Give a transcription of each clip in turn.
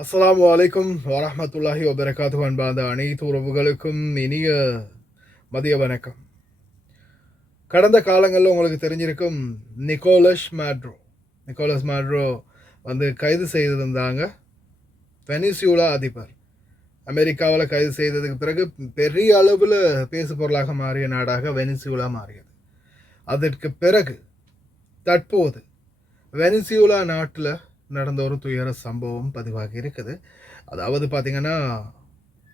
அஸ்ஸலாமு அலைக்கும் வரஹ்மத்துல்லாஹி வபரகாத்துஹு. அன்பார்ந்த அனைத்து உறவுகளுக்கும் இனிய மதிய வணக்கம். கடந்த காலங்களில் உங்களுக்கு தெரிஞ்சிருக்கும் நிக்கோலஸ் மேட்ரோ கைது செய்திருந்தாங்க. வெனிசுலா அதிபர் அமெரிக்காவில் கைது செய்ததுக்கு பிறகு பெரிய அளவில் பேசு பொருளாக மாறிய நாடாக வெனிசுலா மாறியது. அதற்கு பிறகு தற்போது வெனிசுலா நாட்டில் நடந்த ஒரு துயர சம்பவம் பதிவாகி இருக்குது. அதாவது பார்த்தீங்கன்னா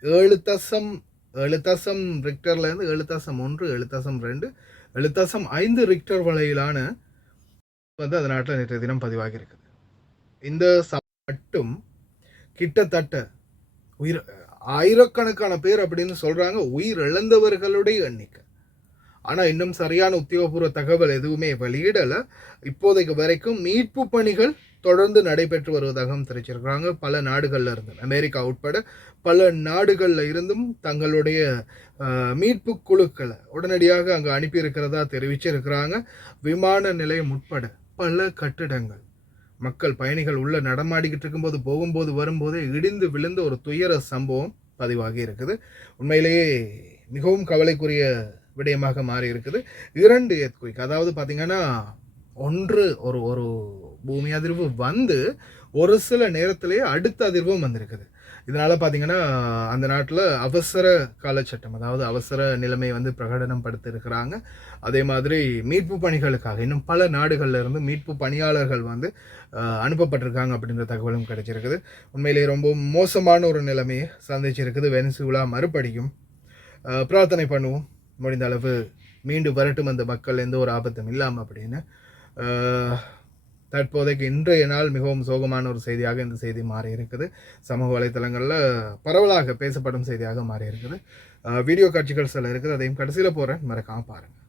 7.7 ரிக்டர்லேருந்து 7.1 7.2 7.5 ரிக்டர் வரையிலான அந்த நாட்டில் நேற்றைய தினம் பதிவாகி இருக்குது. இந்த மட்டும் கிட்டத்தட்ட ஆயிரக்கணக்கான பேர் அப்படின்னு சொல்றாங்க உயிர் இழந்தவர்களுடைய எண்ணிக்கை. ஆனால் இன்னும் சரியான உத்தியோகபூர்வ தகவல் எதுவுமே வெளியிடலை. இப்போதைக்கு வரைக்கும் மீட்பு பணிகள் தொடர்ந்து நடைபெற்று வருவதாகவும் தெரிவிச்சிருக்கிறாங்க. பல நாடுகளில் இருந்து, அமெரிக்கா உட்பட பல நாடுகளில் இருந்தும் தங்களுடைய மீட்பு குழுக்களை உடனடியாக அங்கே அனுப்பியிருக்கிறதா தெரிவிச்சிருக்கிறாங்க. விமான நிலையம் உட்பட பல கட்டிடங்கள், மக்கள் பயணிகள் உள்ள நடமாடிக்கிட்டு இருக்கும்போது போகும்போது வரும்போதே இடிந்து விழுந்த ஒரு துயர சம்பவம் பதிவாகி இருக்குது. உண்மையிலேயே மிகவும் கவலைக்குரிய விடயமாக மாறி இருக்குது. 2 எர்த்குயிக், அதாவது பார்த்தீங்கன்னா ஒன்று ஒரு பூமி அதிர்வு ஒரு சில நேரத்திலேயே அடுத்த அதிர்வும் வந்திருக்குது. இதனால பார்த்தீங்கன்னா அந்த நாட்டில் அவசர காலச்சட்டம், அதாவது அவசர நிலைமை பிரகடனம் படுத்திருக்கிறாங்க. அதே மாதிரி மீட்பு பணிகளுக்காக இன்னும் பல நாடுகளில் இருந்து மீட்பு பணியாளர்கள் அனுப்பப்பட்டிருக்காங்க அப்படின்ற தகவலும் கிடைச்சிருக்குது. உண்மையிலேயே ரொம்ப மோசமான ஒரு நிலைமையை சந்திச்சிருக்குது வெனிசுலா. மறுபடியும் பிரார்த்தனை பண்ணுவோம், முடிந்த அளவு மீண்டு வரட்டும் அந்த மக்கள், எந்த ஒரு ஆபத்தும் இல்லாமல் அப்படின்னு. தற்போதைக்கு இன்றைய நாள் மிகவும் சோகமான ஒரு செய்தியாக இந்த செய்தி மாறி இருக்குது. சமூக வலைத்தளங்களில் பரவலாக பேசப்படும் செய்தியாக மாறி இருக்குது. வீடியோ காட்சிகள் சில இருக்குது, அதையும் கடைசியில் போகிறேன், மறக்காம பாருங்கள்.